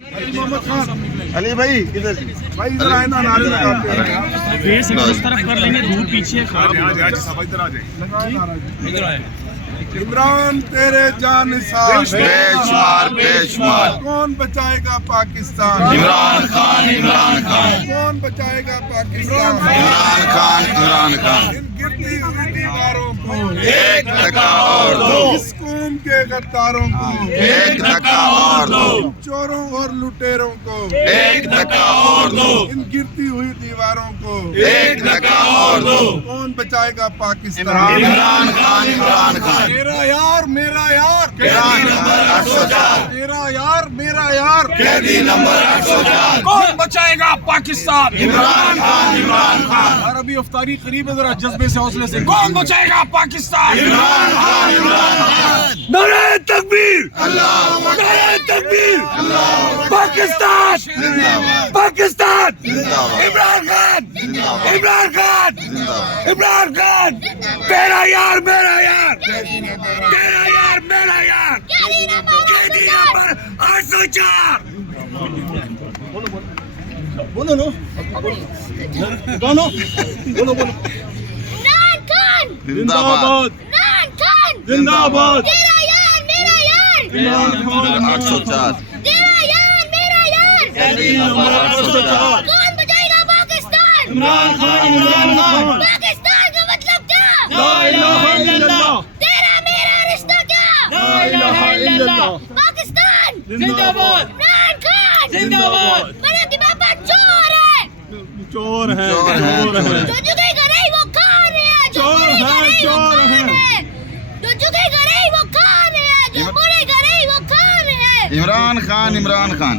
محمد خان علی بھائی کدھر بھائی ادھر آئے نا نعرے لگاتے ہیں فیس اس طرف کر لیں گے دھوپ پیچھے عمران تیرے جانثار بے شمار بے شمار کون بچائے گا پاکستان عمران خان کون بچائے گا پاکستان عمران خان ان گرتی ہوئی دیواروں کو ایک دھکا اور دو اس قوم کے غداروں کو ایک دھکا اور دو چوروں اور لٹیروں کو ایک دھکا اور دو ان گرتی ہوئی دیواروں کو ایک دھکا اور دو کون بچائے گا پاکستان عمران خان میرا یار میرا یار قیدی نمبر 804 میرا یار میرا یار قیدی نمبر 804 کون بچائے گا پاکستان؟ عمران خان عربی افطاری قریب ہے ذرا جذبے سے حوصلے سے کون بچائے گا پاکستان؟ عمران خان نعرہ تکبیر! نعرہ تکبیر! پاکستان! پاکستان! عمران خان! عمران خان! عمران خان! تیرا یار میرا یار! تیرا یار میرا یار! قیدی نمبر 804 عمران خان زندہ باد عمران خان زندہ باد تیرا یار میرا یار 804 تیرا یار میرا یار کون بچائے گا پاکستان پاکستان کا مطلب کیا تیرا میرا رشتہ کیا پاکستان زندہ باد عمران خان زندہ باد میرا کہ پاپا چور ہے چور ہے جو جگہ گھر وہ کھا رہے ہیں جو مرے گھر وہ کھا رہے ہیں جو جگہ گھر وہ کھا رہے ہیں جو مرے گھر وہ کھا رہے ہیں عمران خان